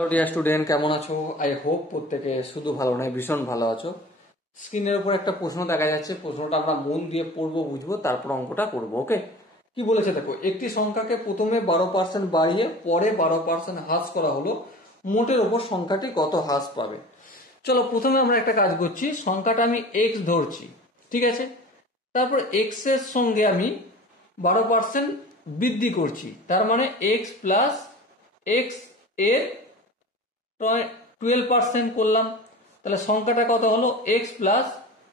Hello dear student, কেমন আছো? I hope প্রত্যেকে শুধু ভালো নয়, ভীষণ ভালো আছো। স্ক্রিনের উপর একটা প্রশ্ন দেখা যাচ্ছে, প্রশ্নটা আমরা মন দিয়ে পড়বো, বুঝবো, তারপর অঙ্কটা করবো। ওকে, কি বলেছে দেখো, একটি সংখ্যাকে প্রথমে 12% বাড়িয়ে পরে 12% হ্রাস করা হলো, মোটের ওপর সংখ্যাটি কত হ্রাস পাবে? চলো প্রথমে আমরা একটা কাজ করছি, সংখ্যাটা আমি এক্স ধরছি, ঠিক আছে। তারপর এক্স এর সঙ্গে আমি 12% বৃদ্ধি করছি, তার মানে এক্স প্লাস এক্স এর 12% করলাম, তাহলে সংখ্যাটা কত হলো? এক্স প্লাস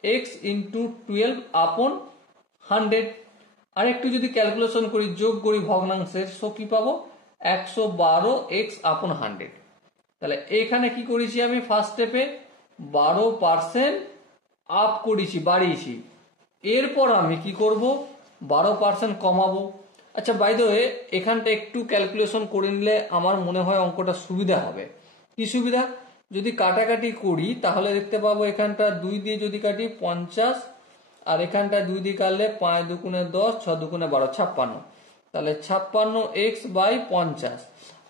এক্স ইন্টু 12 আপন 100। আরেকটু যদি ক্যালকুলেশন করি, যোগ করি ভগ্নাংশের, সো কি পাবো? 112 এক্স আপন 100। তাহলে এখানে কি করেছি আমি? ফার্স্ট স্টেপে 12% আপ করেছি, বাড়িয়েছি। এরপর আমি কি করব? 12% কমাবো। আচ্ছা, বাই দ্য ওয়ে, এখানটা একটু ক্যালকুলেশন করে নিলে আমার মনে হয় অঙ্কটা সুবিধা হবে। কি সুবিধা? যদি কাটাকাটি করি তাহলে দেখতে পাবো এখানটা 2 দিয়ে যদি কাটি 50, আর এখানটা 2 দিয়ে কাটলে 5 দুগুণে 10, 6 দুগুণে 12, 56। তাহলে 56 এক্স বাই 50।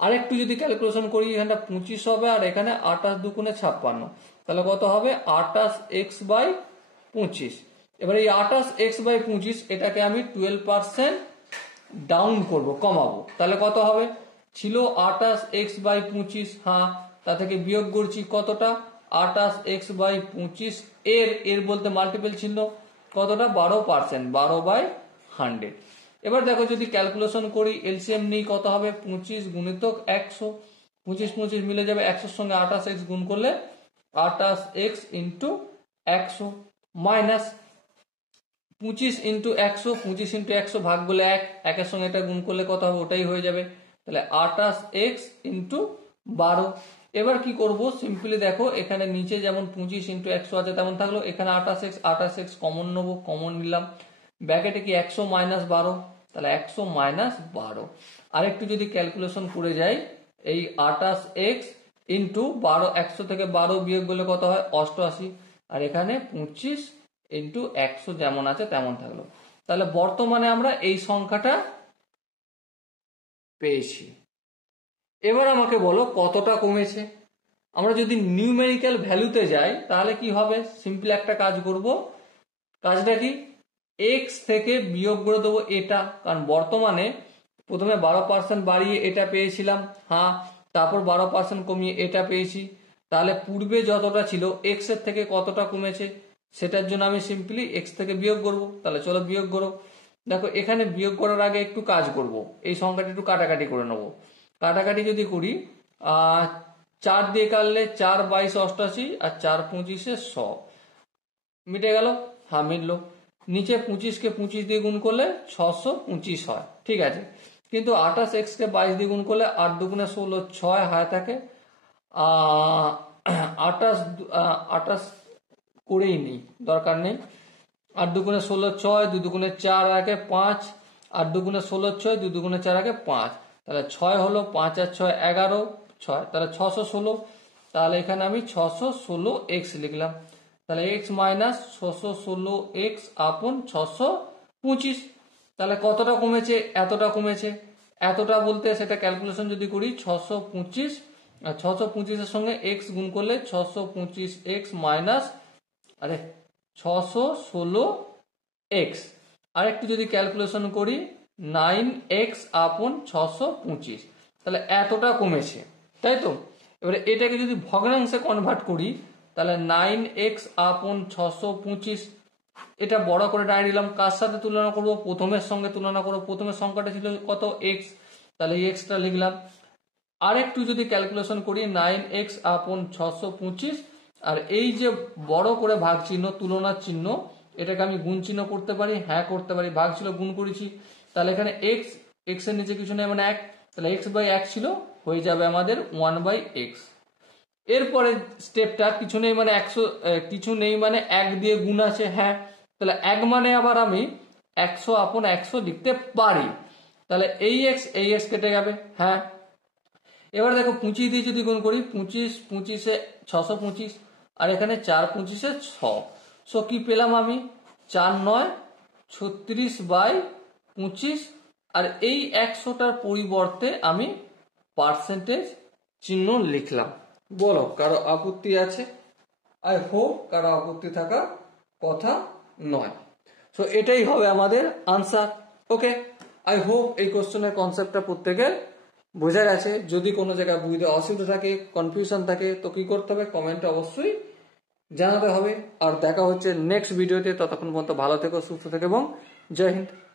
আরেকটু যদি ক্যালকুলেশন করি, এখানটা 25 হবে, আর এখানে 28 দুগুণে 56, তাহলে কত হবে? 28 এক্স বাই 25। এবার এই 28 এক্স বাই 25 এটাকে আমি 12% ডাউন করব, কমাবো। তাহলে কত হবে? ছিল 28 এক্স বাই 25, হ্যাঁ, তা থেকে বিয়োগ করছি কতটা? 28 এক্স বাই 25 এর বলতে মাল্টিপল ছিল কতটা? 12%, 12 বাই 100। এবার দেখো, যদি ক্যালকুলেশন করি, এলসিএম নিই, কত হবে? 25 গুণিতক 100, 25 25 মিলে যাবে, 100 সঙ্গে 28 এক্স গুণ করলে 28 x into 100 minus 25 into 100, 25 into 100 ভাগ বলে 1, একের সঙ্গে এটা গুণ করলে কত হবে? ওটাই হয়ে যাবে। তাহলে 28 এক্স ইন্টু 12। এবার কি করব? সিম্পলি দেখো, এখানে নিচে যেমন 25 ইন্টু 100 আছে তেমন থাকলো, এখানে 28 এক্স কমন নেবো, কমন নিলাম। ব্র্যাকেটে কি 100 মাইনাস 12, তাহলে 100 মাইনাস 12। আরেকটু যদি ক্যালকুলেশন করে যাই, এই 28 এক্স ইন্টু 12, 100 থেকে 12 বিয়োগ করলে কত হয়? 88। আর এখানে 25 ইন্টু 100 যেমন আছে তেমন থাকলো। তাহলে বর্তমানে আমরা এই সংখ্যাটা পেয়েছি। এবার আমাকে বলো কতটা কমেছে। আমরা যদি নিউমেরিক্যাল ভ্যালুতে যাই তাহলে কি হবে? সিম্পল একটা কাজ করব। কাজটা কি? এক্স থেকে বিয়োগ করে দেবো এটা, কারণ বর্তমানে প্রথমে 12% বাড়িয়ে এটা পেয়েছিলাম, হ্যাঁ, তারপর 12% কমিয়ে এটা পেয়েছি। তাহলে পূর্বে যতটা ছিল এক্স এর থেকে কতটা কমেছে, সেটার জন্য আমি সিম্পলি এক্স থেকে বিয়োগ করব। তাহলে চলো বিয়োগ করো। দেখো, এখানে বিয়োগ করার আগে একটু কাজ করব, এই সংখ্যাটা একটু কাটাকাটি করে নেব। কাটাকাটি যদি করি, 4 দিয়ে কাটলে 4 22 88, আর 4 25 100, মিটে গেল? হ্যাঁ, মিটলো। নিচে 25 কে 25 দিয়ে গুণ করলে 625 হয়, ঠিক আছে। কিন্তু 28 এক্স কে 22 দিয়ে গুণ করলে 8 দুগুণে 16, 6 হায় থাকে। 28 করেই নেই, দরকার নেই। 8 দুগুণে 16, 6, 2 দুগুণে 4 আগে 5, 8 দুগুণে 16, 6, 2 দুগুণে 4 আগে 5, তাহলে 6 হলো, 5 আর 6 11, 6, তাহলে 616। তাহলে এখানে আমি 616 এক্স লিখলাম। তাহলে এক্স মাইনাস 616 এক্স আপন 625। তাহলে কতটা কমেছে? এতটা কমেছে। এতটা বলতে সেটা ক্যালকুলেশন যদি করি, 625, আর 625 এর সঙ্গে এক্স গুণ করলে 625 এক্স মাইনাস, আরে 616 এক্স। আরেকটু যদি ক্যালকুলেশন করি, 9 এক্স আপন 625। তাহলে এতটা কমেছে, তাই তো? এবারে এটাকে যদি ভগ্নাংশে কনভার্ট করি, তাহলে 9 এক্স আপন 625, এটা বড় করে ডাইরে নিলাম। কার সাথে তুলনা করব? প্রথমের সঙ্গে তুলনা করব। প্রথমের সংখ্যাটা ছিল কত? এক্স, তাহলে এক্সটা লিখলাম। আরেকটু যদি ক্যালকুলেশন করি, 9 এক্স আপন 625, আর এই যে বড় করে ভাগ চিহ্ন, তুলনার চিহ্ন, এটাকে আমি গুণ চিহ্ন করতে পারি, হ্যাঁ করতে পারি। ভাগ ছিল, গুণ করেছি, তাহলে এখানে এক্স, এক্স এর নিচে কিছু নেই মানে 1, তাহলে এক্স বাই 1 ছিল, হয়ে যাবে আমাদের 1 বাই এক্স। এরপরে স্টেপটা কিছু নেই মানে 100, কিছু নেই মানে 1 দিয়ে গুণ আছে, হ্যাঁ, তাহলে 1 মানে আবার আমি 100 আপন 100 লিখতে পারি। তাহলে এই এক্স কেটে যাবে, হ্যাঁ। এবার দেখো, 25 দিয়ে যদি গুণ করি, 25 25-এ 625, আর এখানে 4 25-এ 6, সো কি পেলাম আমি? 4 9 36 বাই 25, আর এই 100টার পরিবর্তে আমি পার্সেন্টেজ চিহ্ন লিখলাম। বলো কারো আপত্তি আছে? আই হোপ কারো আপত্তি থাকার কথা নয়। সো এটাই হবে আমাদের আনসার। ওকে, আই হোপ এই কোশ্চেনের কনসেপ্টটা প্রত্যেকের বোঝা গেছে। যদি কোনো জায়গায় বুঝতে অসুবিধা থাকে, কনফিউশন থাকে, তো কি করতে হবে, কমেন্টে অবশ্যই জানাতে হবে। আর দেখা হচ্ছে নেক্সট ভিডিওতে। ততক্ষণ পর্যন্ত ভালো থেকো, সুস্থ থেকো এবং জয় হিন্দ।